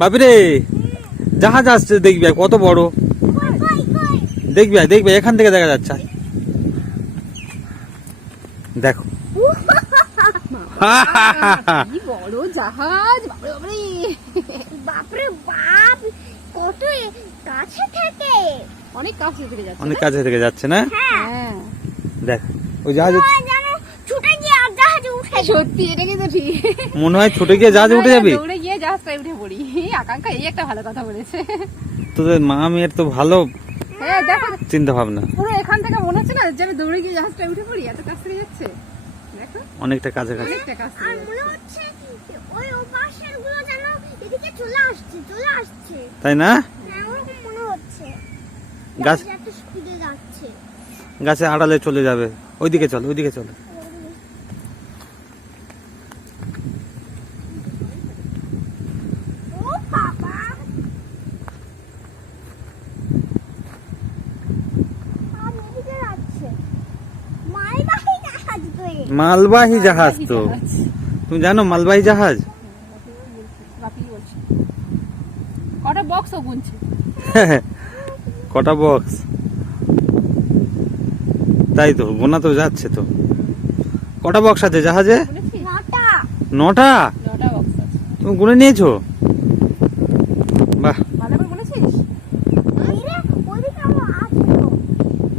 বাপিরে জাহাজ আসছে, দেখবি কত বড়, দেখবি দেখবি এখান থেকে দেখা যাচ্ছে, দেখো কি বড় জাহাজ, বাপরে বাপরে বাপরে বাপ, কত কাছে থেকে, অনেক কাছে থেকে যাচ্ছে, অনেক কাছে থেকে যাচ্ছে না? হ্যাঁ দেখ ওই জাহাজ ছুটে গিয়ে জাহাজে উঠে, সত্যি এটা কিন্তু ঠিক, মনে হয় ছুটে গিয়ে জাহাজে উঠে যাবি, দৌড়ে গিয়ে জাহাজটায় উঠে পড়ি। আকাঙ্ক্ষা এই একটা ভালো কথা বলেছে। তোদের মা মেয়ের তো ভালো হ্যাঁ দেখো চিন্তা ভাবনা, পুরো এখান থেকে মনে হচ্ছে না যে আমি দৌড়ে গিয়ে জাহাজটায় উঠে পড়ি, এত কাছ থেকে যাচ্ছে, দেখো অনেকটা কাছে কাছে। অনেকটা কাছ আর থেকে মনে হচ্ছে ওই ওপাশের গুলো যেন এদিকে চলে আসছে, তাই না? এরকম মনে হচ্ছে, গাছ এত স্পিডে যাচ্ছে। গাছে আড়ালে চলে যাবে, ওইদিকে চল, ওইদিকে চল। ও বাবা, আর এদিকে যাচ্ছে মালবাহী জাহাজ তো, মালবাহী জাহাজ তো, তুমি জানো মালবাহী জাহাজ? বাপি বলছে কটা বক্সও গুনছে, কটা বক্স, তাই তো গোনা তো যাচ্ছে তো। কটা বক্স আছে জাহাজে? শুনেছিস? 9টা। 9টা? 9টা বক্স আছে, তুমি গুনে নিয়েছো? বাহ, ভালো করে বলেছিস? ওইরে ওইদিকে আমার আছে তো।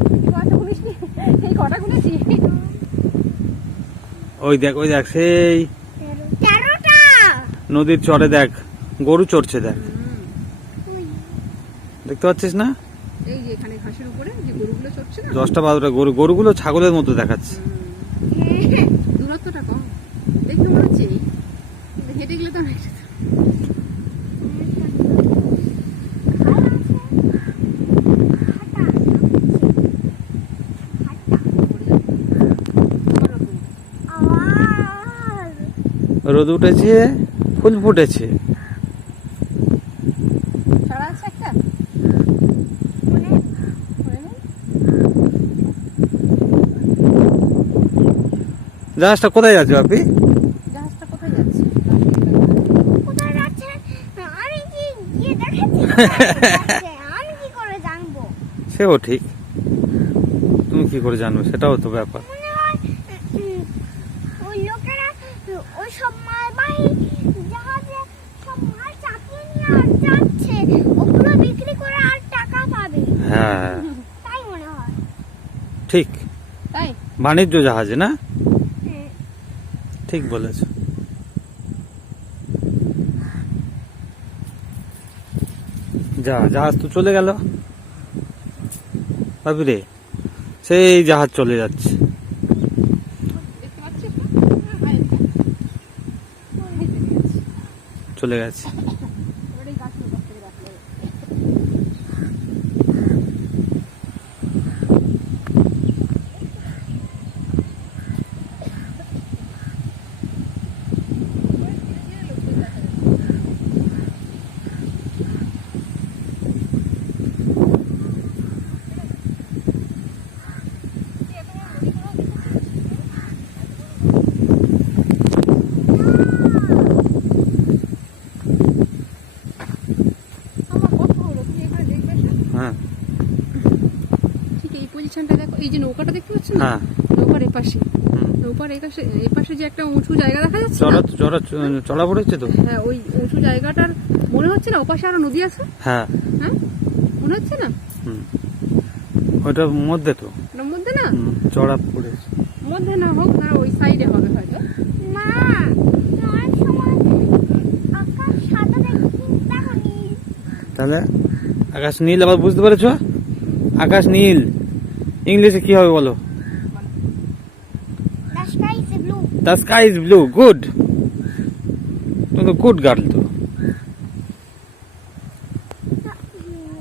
তুই কটা গুনিসনি? এই কটা গুনেছি? ওই দেখ সেই 13টা। নদীর চরে দেখ গরু চড়ছে, দেখ দেখতে পাচ্ছিস না? এই যে এখানে ঘাসের উপরে যে গরুগুলো চড়ছে না, 10টা 12টা গরু, গরুগুলো ছাগলের মতো দেখাচ্ছে। দূরত্বটা কম দেখে মনে হচ্ছে এই। কিন্তু হেঁটে গেলে তো অনেকটা রোদ উঠেছে, ফুল ফুটেছে, ছাড়া আছে একটা করে নে। জাহাজটা কোথায় যাচ্ছে বাপি? জাহাজটা কোথায় যাচ্ছে? কোথায় যাচ্ছে আমি কি গিয়ে দেখাচ্ছি, আমি কি করে জানবো? সেও ঠিক, তুমি কি করে জানবে সেটাও তো ব্যাপার। মনে হয় ওই লোকেরা ওই সব মালবাহী জাহাজে সব মাল চাপিয়ে নিয়ে আর যাচ্ছে, ওগুলো বিক্রি করে আর টাকা পাবে, হ্যাঁ তাই মনে হয়। ঠিক, তাই বাণিজ্য জাহাজে না? হ্যাঁ। ঠিক বলেছ। জাহাজ তো চলে গেল ভাবি রে, সেই জাহাজ চলে যাচ্ছে। দেখতে পাচ্ছিস না? হ্যাঁ, এই যে। এই যে গেছে। চলে গেছে। এবার এই গাছগুলো গাছ থেকে রাখলে আমার কত হলো, তুমি এখানে দেখবে না? হ্যাঁ ঠিক এই পজিশনটা দেখো, এই যে নৌকাটা দেখতে পাচ্ছ না, হ্যাঁ, নৌকার এপাশে, হুম। নৌকার এপাশে যে একটা উঁচু জায়গা দেখা যাচ্ছে না? চড়া পড়েছে তো। হ্যাঁ ওই উঁচু জায়গাটার মনে হচ্ছে না ওপাশে আরো নদী আছে? হ্যাঁ, হ্যাঁ মনে হচ্ছে না? হুম, ওইটার মধ্যে তো ওটার মধ্যে না, চড়া পড়েছে। মধ্যে না হোক না ওই সাইডে হবে হয়তো। না, অনেক সময় আকাশ সাদা দেখি, দেখো নীল। তাহলে আকাশ নীল, আবার বুঝতে পেরেছো? আকাশ নীল ইংলিশে কি হবে বলো? The sky is blue. The sky is blue. Good, তুমি তো গুড গার্ল তো।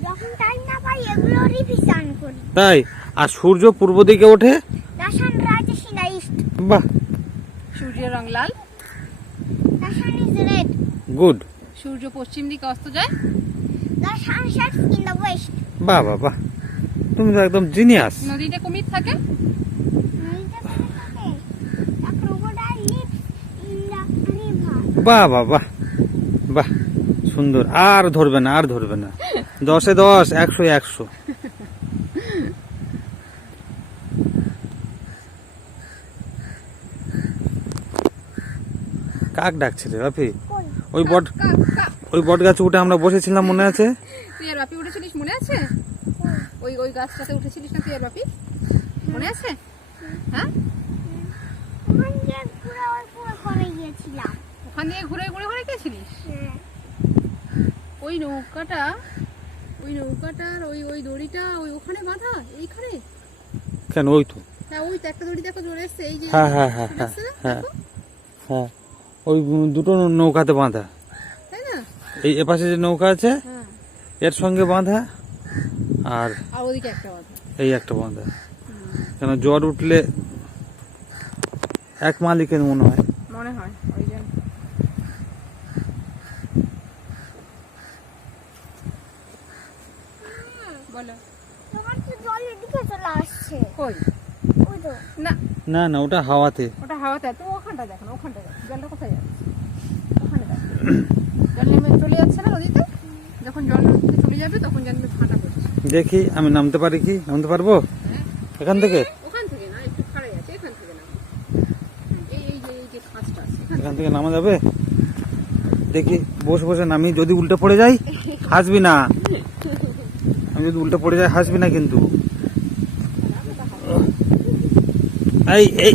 যখন টাইম না পাই এগুলো রিভিশন করি। তাই, আর সূর্য পূর্ব দিকে ওঠে। The sunrise is in the east. বাহ, সূর্যের রং লাল, The sun is red. Good, সূর্য পশ্চিম দিকে অস্ত যায়, The sun sets in the west. বাহ বাহ বাহ, তুমি তো একদম জিনিয়াস। নদীতে কুমির থাকে, The crocodile lives in the river. বাহ বাহ বাহ বাহ, সুন্দর, আর ধরবে না, আর ধরবে না। 10-এ 10, 100-এ 100। কাক ডাকছে রে বাপি? কই? ওই বট, ওই বট গাছে উঠে আমরা বসেছিলাম, মনে আছে? তুই আর বাপি উঠেছিলিস মনে আছে? ওই ওই গাছটাতে উঠেছিলিস না তুই আর বাপি? মনে আছে? হ্যাঁ, ওখান দিয়ে ঘুরে ওই পুরো করে গিয়েছিলাম। ওখান দিয়ে ঘুরে ঘুরে ঘুরে গেছিলিস? হ্যাঁ। ওই নৌকাটার ওই ওই দড়িটা ওই ওখানে বাঁধা, এইখানে। কেন? ওই তো, হ্যাঁ, ওই তো একটা দড়ি দেখো চলে এসছে, এই যে হ্যাঁ হ্যাঁ হ্যাঁ চলে হ্যাঁ এসছে না, হ্যাঁ দেখো, হ্যাঁ, ওই দুটো নৌকাতে বাঁধা। তাই না? এই এপাশে যে নৌকা আছে হ্যাঁ, এর সঙ্গে বাঁধা, আর আর ওদিকে একটা বাঁধা। এই একটা বাঁধা। কেন জ্বর উঠলে এক মালিকের মনে হয়। মনে হয় ওই জন্য। বলো। তোমার তো জল এদিকে চলে আসছে। কই? ওই তো। না, না না, ওটা হাওয়াতে। ওটা হাওয়াতে। তো ওখানটা দেখো না, ওখানটা দেখো, জলটা কোথায় যাচ্ছে? ওখানে দেখো, জল নেমে চলে যাচ্ছে না নদীতে। যখন জল নদীতে চলে যাবে তখন জানবে ভাটা পড়ছে। দেখি আমি নামতে পারি কি? নামতে পারবো হ্যাঁ, এখান থেকে? ওখান থেকে না, একটু খাড়াই আছে, এখান থেকে না। এই যে খাসটা আছে, এখান থেকে নামা যাবে? দেখি, বসে বসে নামি, যদি উল্টে পড়ে যাই হাসবি না। আমি যদি উল্টে পড়ে যাই হাসবি না কিন্তু। এই এই